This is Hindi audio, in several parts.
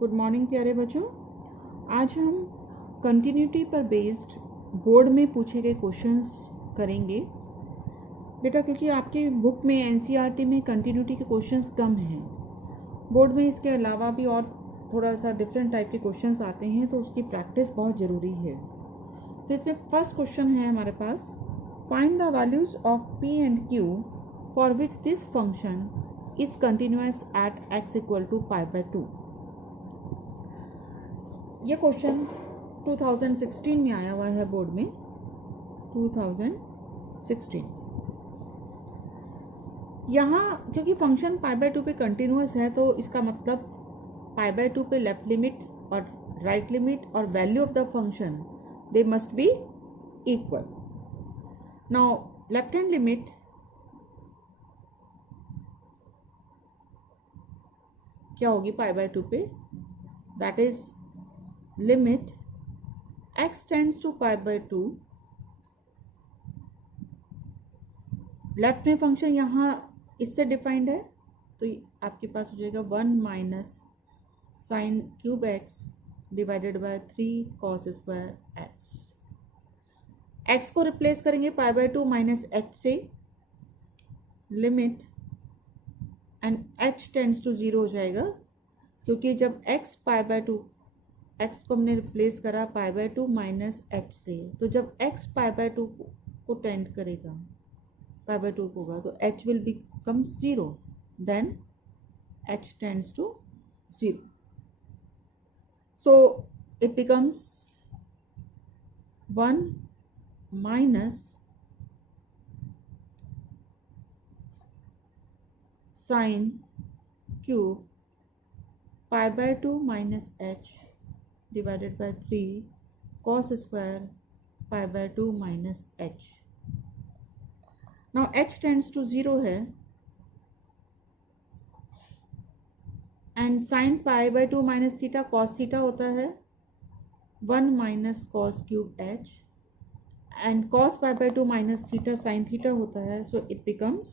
गुड मॉर्निंग प्यारे बच्चों। आज हम कंटिन्यूटी पर बेस्ड बोर्ड में पूछे गए क्वेश्चंस करेंगे बेटा, क्योंकि आपके बुक में एनसीईआरटी में कंटिन्यूटी के क्वेश्चंस कम हैं। बोर्ड में इसके अलावा भी और थोड़ा सा डिफरेंट टाइप के क्वेश्चंस आते हैं, तो उसकी प्रैक्टिस बहुत ज़रूरी है। तो इसमें फर्स्ट क्वेश्चन है हमारे पास, find the values of P and Q for which this function is continuous at x equal to π/2। ये क्वेश्चन 2016 में आया हुआ है बोर्ड में, 2016। यहाँ क्योंकि फंक्शन π/2 पे कंटिन्यूअस है, तो इसका मतलब π/2 पे लेफ्ट लिमिट और राइट लिमिट और value of the function they must be equal. Now left hand limit क्या होगी π/2 पे? That is limit x tends to π/2। Left में फंक्शन यहाँ इससे डिफाइंड है, तो आपके पास हो जाएगा 1 minus sine cube x divided by 3 cos square x। x को रिप्लेस करेंगे π/2 माइनस h से, limit and h tends to 0 हो जाएगा, क्योंकि जब x π/2 x को हमने रिप्लेस करा π/2 माइनस h से, तो जब x π/2 को टेंड करेगा π/2 होगा तो h will become 0, then h tends to 0, so it becomes 1 minus sine cube π/2 minus h divided by 3 cos square π/2 minus h। Now h tends to 0 है, and sine π/2 minus theta cos theta होता है 1 minus cos cube h, and cos π/2 minus theta sine theta होता है, so it becomes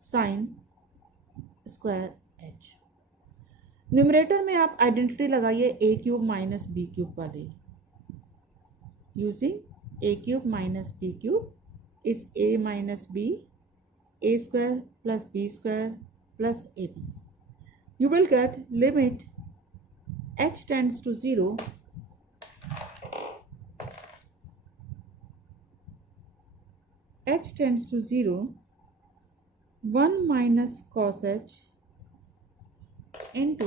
sine square h। Numerator में आप आइडेंटिटी लगाइए ए क्यूब माइनस बी क्यूब वाले, using a cube minus b cube is a minus B, a square plus b square plus a b. You will get limit h tends to 0 h tends to 0 1 minus cos h into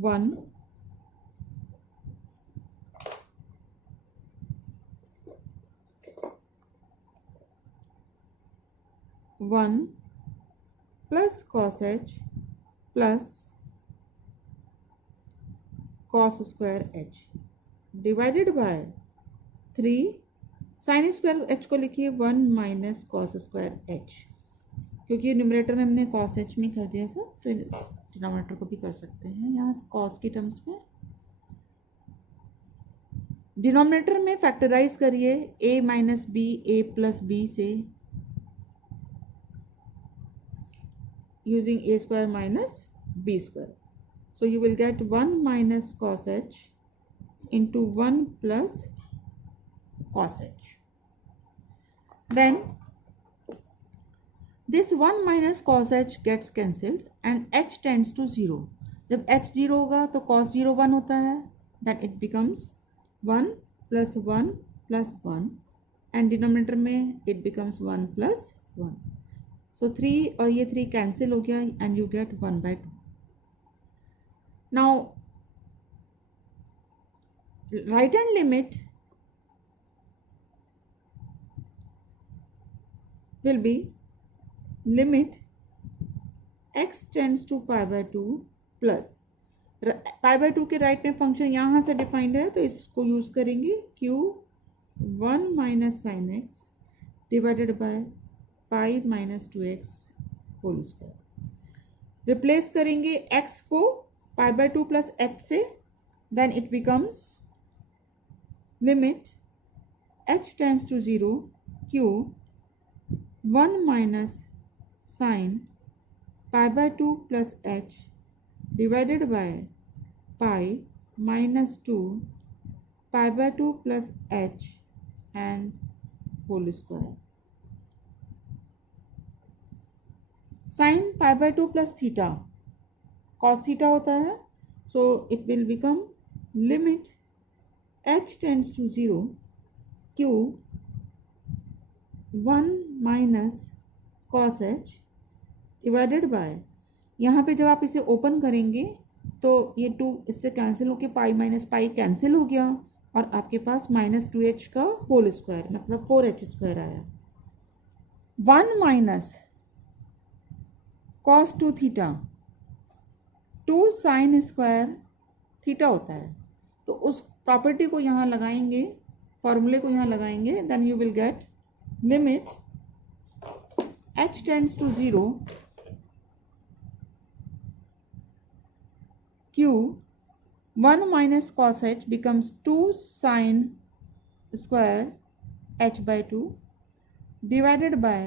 1 plus cos h plus cos square h divided by 3 sign square h को लिखिए 1 माइनस कॉस स्क्वायर h, क्योंकि न्यूमरेटर में हमने कॉस h में कर दिया था, तो डिनोमिनेटर को भी कर सकते हैं यहाँ कॉस की टर्म्स में। डिनोमिनेटर में फैक्टराइज करिए a minus B A plus B से, using a square minus B square, so you will get 1 minus cos h into 1 plus cos h। Then this 1 minus cos h gets cancelled and h tends to 0। जब h 0 होगा तो cos 0 1 होता है, then it becomes 1 plus 1 plus 1 and denominator में it becomes 1 plus 1, so 3 और ये 3 cancel हो गया and you get 1/2। now right hand limit will be limit x tends to π/2 plus π/2 के राइट में फंक्शन यहाँ से डिफाइंड है, तो इसको यूज करेंगे q 1 minus sine x divided by pi minus 2x whole square. Replace करेंगे x को π/2 प्लस h से, then it becomes limit h tends to 0 q 1 minus sine pi by 2 plus h divided by pi minus 2 pi by 2 plus h and whole square. Sine pi by 2 plus theta cos theta होता है, so it will become limit h tends to 0 q 1 minus cos H divided bye, यहाँ पे जब आप इसे ओपन करेंगे तो ये 2 इससे कैंसिल होके पाई माइनस पाई कैंसिल हो गया और आपके पास माइनस 2h का होल स्क्वायर मतलब 4h स्क्वायर आया. 1 minus cos 2 theta 2 sine square theta होता है, तो उस प्रॉपर्टी को यहाँ लगाएंगे, फॉर्मूले को यहाँ लगाएंगे, then you will get limit h tends to 0 q 1 minus cos h becomes 2 sin square h by 2 divided by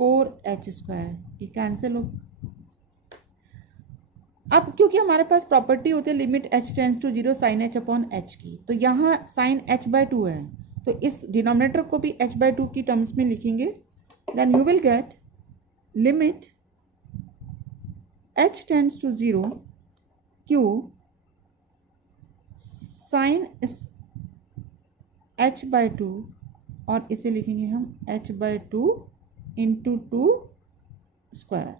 4h square. ये कैंसिल हो. अब क्योंकि हमारे पास प्रॉपर्टी होती है limit h tends to 0 sine h upon h की, तो यहाँ साइन h by 2 है, तो इस डिनोमिनेटर को भी h by 2 की टर्म्स में लिखेंगे. Then you will get limit h tends to 0 q sine h by 2 और इसे लिखेंगे हम h by 2 इंटू 2 स्क्वायर.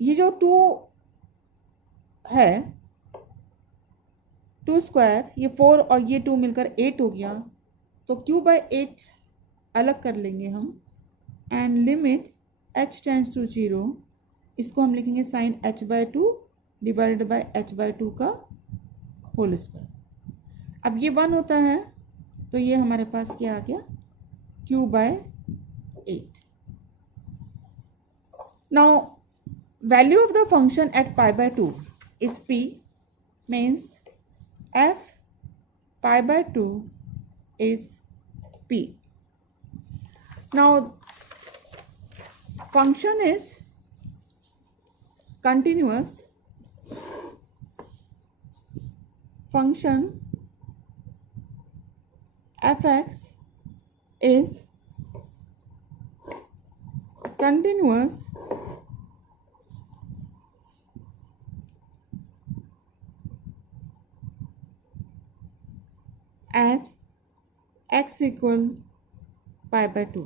ये जो 2 है 2 स्क्वायर, ये 4 और ये 2 मिलकर 8 हो गया, तो q by 8 अलग कर लेंगे हम and limit h tends to 0, इसको हम लिखेंगे sine h by 2 divided by h by 2 का होल स्क्वायर. अब ये 1 होता है तो ये हमारे पास क्या आ गया q by 8. Now value of the function at pi by 2 is p, means f pi by 2 is p. Now function is continuous, function fx is continuous at x equal pi by 2.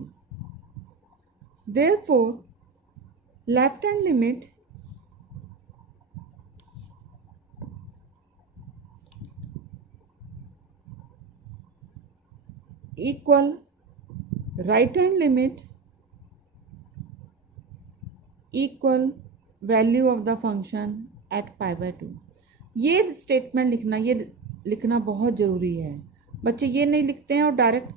Therefore, left hand limit equal right hand limit equal value of the function at pi by 2. ये स्टेटमेंट लिखना, ये लिखना बहुत ज़रूरी है. बच्चे ये नहीं लिखते हैं और डायरेक्ट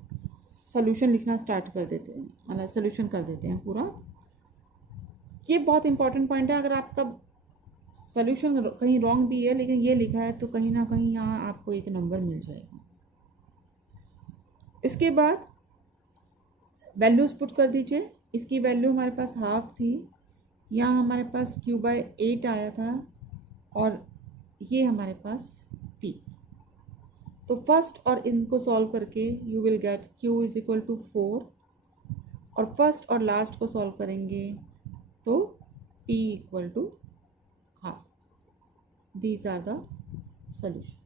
सोल्यूशन लिखना स्टार्ट कर देते हैं, मतलब सोल्यूशन कर देते हैं पूरा. ये बहुत इंपॉर्टेंट पॉइंट है. अगर आपका सोल्यूशन कहीं रॉन्ग भी है लेकिन ये लिखा है तो कहीं ना कहीं यहाँ आपको एक नंबर मिल जाएगा. इसके बाद वैल्यूज पुट कर दीजिए. इसकी वैल्यू हमारे पास हाफ थी, यहाँ हमारे पास q by 8 आया था और ये हमारे पास p. तो फर्स्ट और इनको सॉल्व करके you will get q is equal to 4 और फर्स्ट और लास्ट को सॉल्व करेंगे तो p equal to half. These are the solution.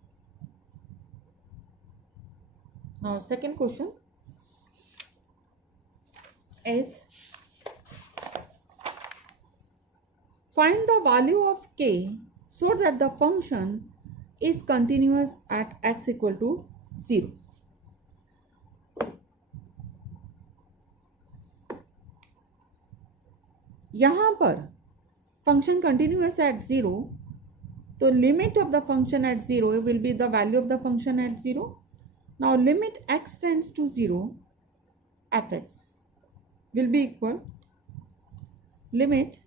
Now second question is find the value of k so that the function is continuous at x equal to 0. यहाँ पर function continuous at 0, तो limit of the function at 0 will be the value of the function at 0. Now limit x tends to 0 fx will be equal limit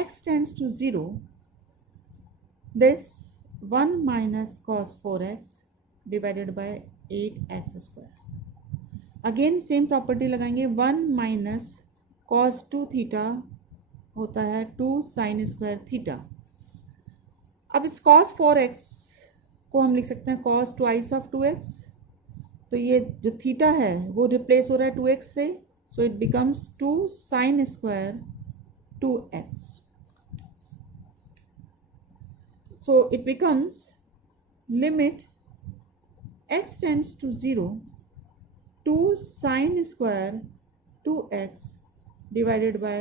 x tends to 0 this 1 minus cos 4x divided by 8x square. Again same property लगाएंगे, 1 माइनस कॉस 2 थीटा होता है 2 साइन स्क्वायर थीटा। अब इस कॉस 4x को हम लिख सकते हैं कॉस ट्वाइस ऑफ 2x, तो ये जो थीटा है वो रिप्लेस हो रहा है 2x से, सो it becomes 2 sine square 2x। So it becomes limit x tends to 0, 2 sin square 2x divided by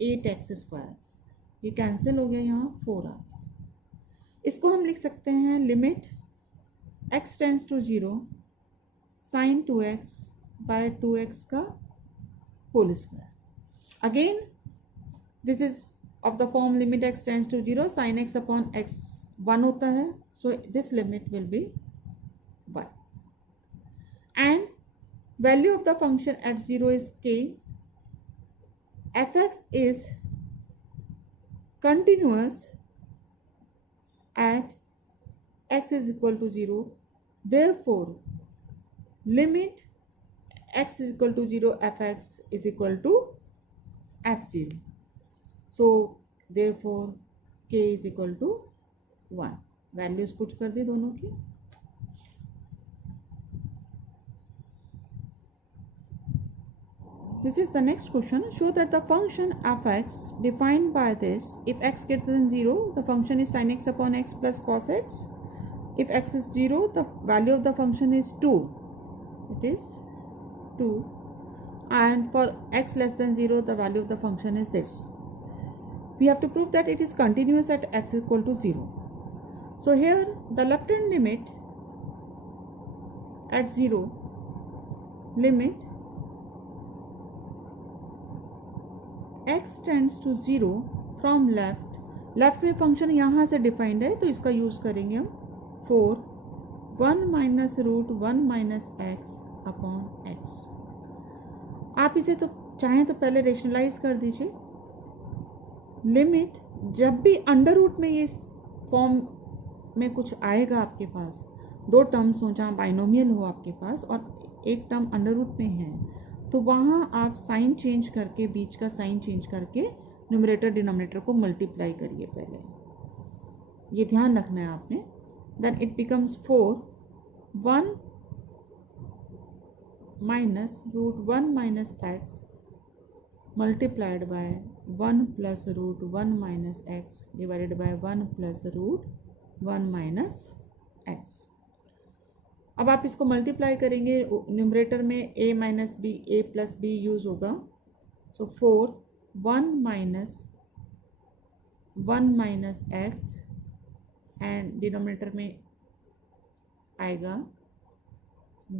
8x square। ये कैंसिल हो गया, यहाँ 4 आ गया। इसको हम लिख सकते हैं limit x tends to 0 sin 2x by 2x का whole square. Again this is of the form limit x tends to 0 sin x upon x 1 होता है, so this limit will be 1 and value of the function at 0 is k। fx is continuous at x is equal to 0, therefore limit x is equal to 0 fx is equal to f0, so therefore k is equal to 1। Values put कर दी दोनों की। This is the next question. Show that the function f(x) defined by this, if x greater than 0 the function is sin x upon x plus cos x, if x is 0 the value of the function is 2, it is 2, and for x less than 0 the value of the function is this। We have to prove that it is continuous at x equal to 0. So here the left hand limit at 0, limit x tends to 0 from left, left में फंक्शन यहाँ से डिफाइंड है तो इसका यूज करेंगे हम 4 1 minus root 1 minus x upon x. आप इसे तो चाहें तो पहले रेशनलाइज कर दीजिए। लिमिट जब भी अंडर रूट में ये फॉर्म में कुछ आएगा, आपके पास दो टर्म्स हो जहाँ बाइनोमियल हो आपके पास और एक टर्म अंडर रूट में है, तो वहाँ आप साइन चेंज करके, बीच का साइन चेंज करके न्यूमरेटर डिनोमिनेटर को मल्टीप्लाई करिए पहले, ये ध्यान रखना है आपने। Then it becomes 4 1 minus root 1 minus x multiplied by 1 plus root 1 minus x divided by 1 plus root 1 minus x। अब आप इसको मल्टीप्लाई करेंगे, न्यूमरेटर में a minus b, a plus b use होगा, so 4 1 minus x and denominator में आएगा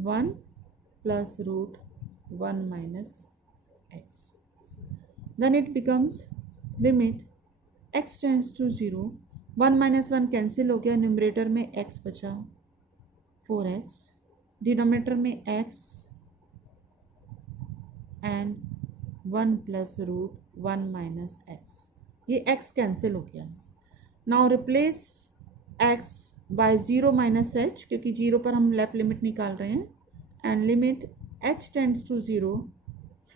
1 plus root 1 minus x. Then it becomes limit x tends to 0, 1 minus 1 cancel हो गया, न्यूमरेटर में x बचा 4x, डिनोमिनेटर में x and 1 plus root 1 minus x, ये x कैंसिल हो गया। Now replace x by 0 minus h, क्योंकि 0 पर हम लेफ्ट लिमिट निकाल रहे हैं, and limit h tends to 0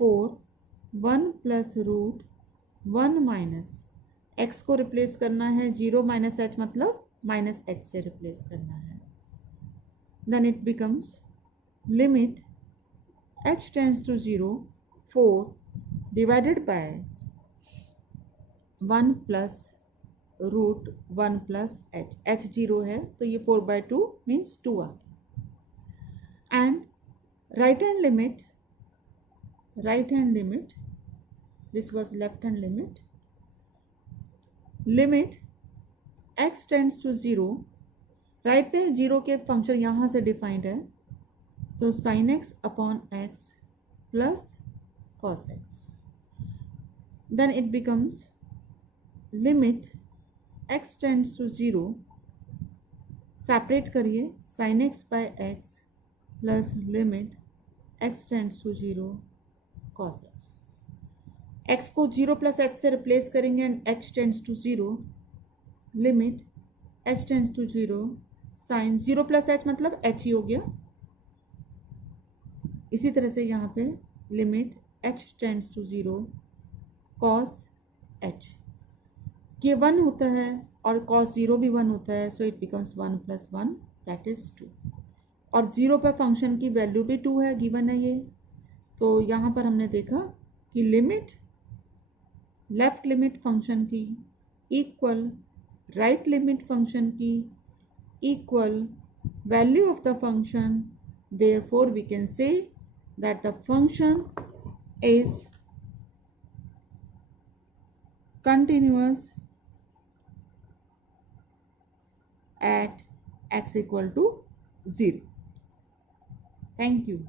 4 1 plus root 1 minus x को रिप्लेस करना है 0 माइनस एच, मतलब माइनस एच से रिप्लेस करना है। Then it becomes limit h tends to 0 4 divided by 1 plus root 1 plus h, h 0 है तो ये 4/2 मीन्स 2 आ गया। And right hand limit this was left hand limit x tends to 0, right पे 0 के फंक्शन यहाँ से डिफाइंड है, तो sin x upon x plus cos x। Then it becomes limit x tends to 0, separate करिए sin x by x plus limit x tends to 0 cos x। x को 0 प्लस x से रिप्लेस करेंगे and h tends to 0, limit h tends to 0 sine 0 plus h मतलब h ही हो गया, इसी तरह से यहाँ पे limit h tends to 0 cos h, ये 1 होता है और cos 0 भी 1 होता है, so it becomes 1 + 1 that is 2। और 0 पर फंक्शन की वैल्यू भी 2 है, गिवन है ये। तो यहाँ पर हमने देखा कि लिमिट लेफ्ट लिमिट फंक्शन की इक्वल राइट लिमिट फंक्शन की equal value of the function, therefore we can say that the function is continuous at x = 0. Thank you.